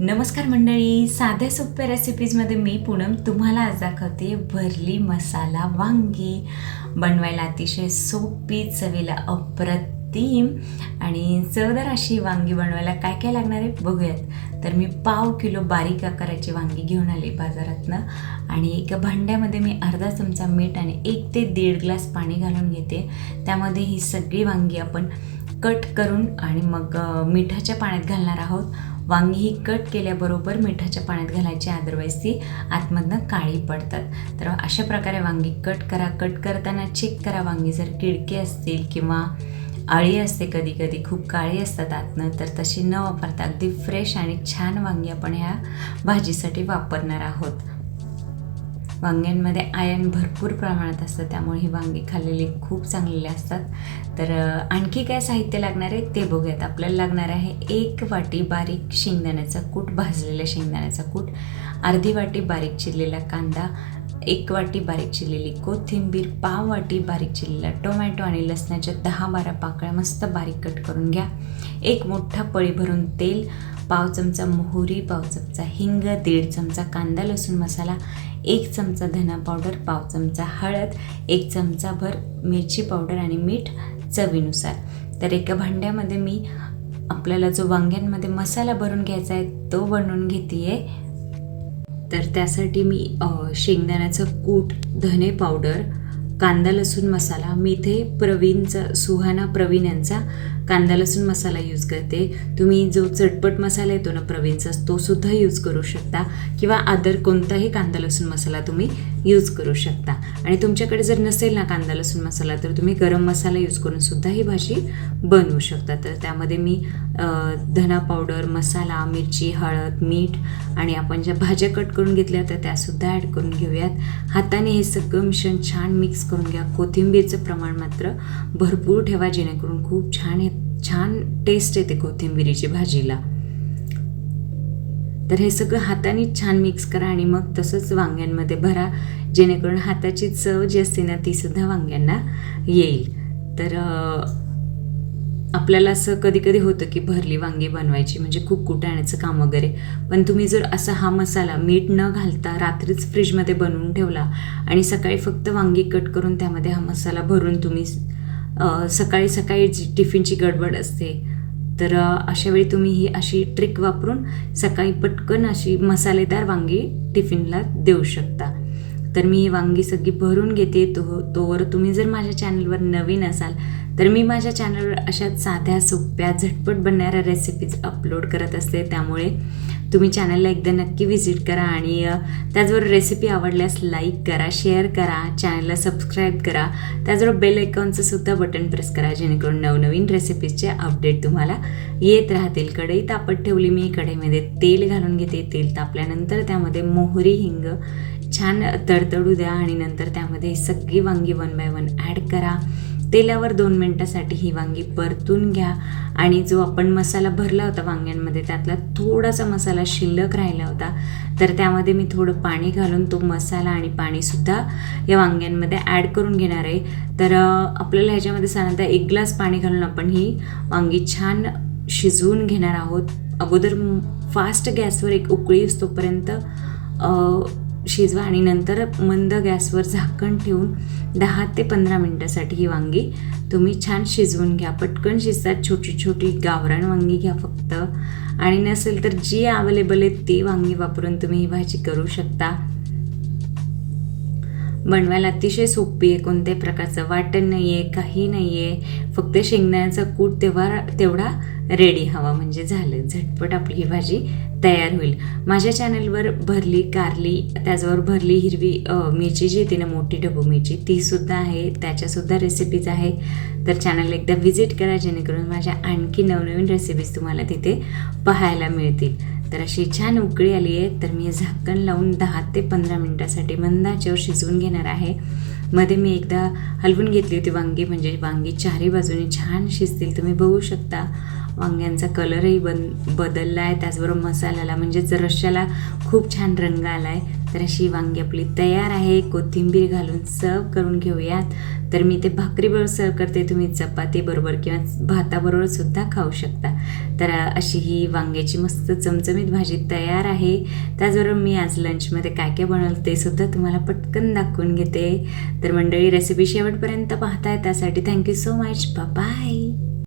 नमस्कार मंडळी, साध्या सोप्या रेसिपीजमध्ये मी पूनम तुम्हाला आज दाखवते भरली मसाला वांगी. बनवायला अतिशय सोपी, चवीला अप्रतिम आणि चवदार अशी वांगी बनवायला काय काय लागणार आहे बघूयात. तर मी 1/2 किलो बारीक आकाराची वांगी घेऊन आली बाजारातनं आणि एका भांड्यामध्ये मी अर्धा चमचा मीठ आणि 1 ते 1.5 ग्लास पाणी घालून घेते. त्यामध्ये ही सगळी वांगी आपण कट करून आणि मग मिठाच्या पाण्यात घालणार आहोत. वांगी ही कट केल्याबरोबर मिठाच्या पाण्यात घालायची, अदरवाईज ती आतमधनं काळी पडतात. तर अशा प्रकारे वांगी कट करा. कट करताना चेक करा वांगी जर किडके असतील किंवा आळी असते, कधी कधी खूप काळी असतात आतनं, तर तशी न वापरता अगदी फ्रेश आणि छान वांगी आपण ह्या भाजीसाठी वापरणार आहोत. वांग्यांमध्ये आयर्न भरपूर प्रमाणात असतं, त्यामुळे ही वांगी खाल्लेली खूप चांगलेली असतात. तर आणखी काय साहित्य लागणार आहे ते बघूयात. आपल्याला लागणार आहे 1 वाटी बारीक शेंगदाण्याचा कूट, भाजलेल्या शेंगदाण्याचा कूट, अर्धी वाटी बारीक चिरलेला कांदा, 1 वाटी बारीक चिरलेली कोथिंबीर, 1/2 वाटी बारीक चिरलेला टोमॅटो आणि लसणाच्या 10-12 पाकळ्या मस्त बारीक कट करून घ्या. 1 मोठा पळी भरून तेल, 1/2 चमचा मोहरी, 1/2 चमचा हिंग, 1.5 चमचा कांदा लसूण मसाला, 1 चमचा धना पावडर, 1/2 चमचा हळद, 1 चमचाभर मिरची पावडर आणि मीठ चवीनुसार. तर एका भांड्यामध्ये मी आपल्याला जो वांग्यांमध्ये मसाला भरून घ्यायचा आहे तो बनवून घेते आहे. तर त्यासाठी मी शेंगदाण्याचं कूट, धने पावडर, कांदा लसूण मसाला, मी इथे सुहाना प्रवीण यांचा कांदा लसूण मसाला यूज करते. तुम्ही जो चटपट मसाला येतो ना प्रवीणचा, तो सुद्धा यूज करू शकता किंवा अदर कोणताही कांदा लसूण मसाला तुम्ही यूज करू शकता. आणि तुमच्याकडे जर नसेल ना कांदा लसूण मसाला, तर तुम्ही गरम मसाला यूज करून सुद्धा ही भाजी बनवू शकता. तर त्यामध्ये मी धना पावडर, मसाला, मिरची, हळद, मीठ आणि आपण ज्या भाज्या कट करून घेतल्या तर त्यासुद्धा ॲड करून घेऊयात. हाताने हे सगळं मिश्रण छान मिक्स करून घ्या. कोथिंबीरचं प्रमाण मात्र भरपूर ठेवा, जेणेकरून खूप छान टेस्ट येते कोथिंबीरीची भाजीला. तर हे सगळं हाताने छान मिक्स करा आणि मग तसंच वांग्यांमध्ये भरा, जेणेकरून हाताची चव जी असते ना ती सुद्धा वांग्यांना येईल. तर आपल्याला असं कधी कधी होतं की भरली वांगी बनवायची म्हणजे खूप कुटाण्याचं काम वगैरे, पण तुम्ही जर असा हा मसाला मीठ न घालता रात्रीच फ्रीजमध्ये बनवून ठेवला आणि सकाळी फक्त वांगी कट करून त्यामध्ये हा मसाला भरून तुम्ही सकाळी सकाळी जी टिफिनची गडबड असते, तर अशा वेळी तुम्ही ही अशी ट्रिक वापरून सकाळी पटकन अशी मसालेदार वांगी टिफिनला देऊ शकता. तर मी ही वांगी सगळी भरून घेते. तोवर तुम्ही जर माझ्या चॅनलवर नवीन असाल तर मी माझ्या चॅनलवर अशाच साध्या सोप्या झटपट बनणाऱ्या रेसिपीज अपलोड करत असते, त्यामुळे तुम्ही चॅनलला एकदा नक्की व्हिजिट करा आणि त्याचबरोबर रेसिपी आवडल्यास लाईक करा, शेअर करा, चॅनलला सबस्क्राईब करा. त्याचबरोबर बेल आयकॉनचं सुद्धा बटन प्रेस करा, जेणेकरून नवनवीन रेसिपीजचे अपडेट तुम्हाला येत राहतील. कढई तापत ठेवली मी, कढईमध्ये तेल घालून घेते. तेल तापल्यानंतर त्यामध्ये मोहरी, हिंग छान तडतडू द्या आणि नंतर त्यामध्ये सगळी वांगी 1 बाय 1 ॲड करा. तेलावर 2 मिनटासाठी ही वांगी परतून घ्या आणि जो आपण मसाला भरला होता वांग्यांमध्ये त्यातला थोडासा मसाला शिल्लक राहिला होता, तर त्यामध्ये मी थोडं पाणी घालून तो मसाला आणि पाणीसुद्धा या वांग्यांमध्ये ॲड करून घेणार आहे. तर आपल्याला ह्याच्यामध्ये साधारणतः 1 ग्लास पाणी घालून आपण ही वांगी छान शिजवून घेणार आहोत. अगोदर फास्ट गॅसवर एक उकळी तोपर्यंत शिजवा आणि नंतर मंद गॅसवर झाकण ठेवून 10 ते 15 मिनटासाठी ही वांगी तुम्ही छान शिजवून घ्या. पटकन शिजतात. छोटी छोटी गावरान वांगी घ्या फक्त, आणि नसेल तर जी अवेलेबल आहे ती वांगी वापरून तुम्ही ही भाजी करू शकता. बनवायला अतिशय सोपी आहे, कोणत्याही प्रकारचं वाटण नाही आहे, काही नाही आहे. फक्त शेंगदाण्याचा कूट तेवढा रेडी हवा म्हणजे झालं, झटपट आपली ही भाजी तयार होईल. माझ्या चॅनलवर भरली कारली, त्याचबरोबर भरली हिरवी मिरची जी येते ना, मोठी ढबू मिरची, तीसुद्धा आहे, त्याच्यासुद्धा रेसिपीज आहे. तर चॅनल एकदा व्हिजिट करा, जेणेकरून माझ्या आणखी नवनवीन रेसिपीज तुम्हाला तिथे पाहायला मिळतील. तर अशी छान उकळी आली आहे, तर मी झाकण लावून 10 ते 15 मिनटासाठी मंद आचेवर शिजवून घेणार आहे. मध्ये मी एकदा हलवून घेतली होती वांगी, म्हणजे वांगी चारही बाजूने छान शिजतील. तुम्ही बघू शकता वांग्यांचा कलरही बदलला आहे, त्याचबरोबर मसाल्याला म्हणजेच रश्श्याला खूप छान रंग आला आहे. तर अशी वांगी आपली तयार आहे. कोथिंबीर घालून सर्व करून घेऊयात. तर मी ते भाकरीबरोबर सर्व करते, तुम्ही चपातीबरोबर किंवा भाताबरोबर सुद्धा खाऊ शकता. तर अशी ही वांग्याची मस्त चमचमीत भाजी तयार आहे. त्याचबरोबर मी आज लंचमध्ये काय काय बनवलं ते सुद्धा तुम्हाला पटकन दाखवून घेते. तर मंडळी, रेसिपी शेवटपर्यंत पाहताय त्यासाठी थँक्यू सो मच. बाय.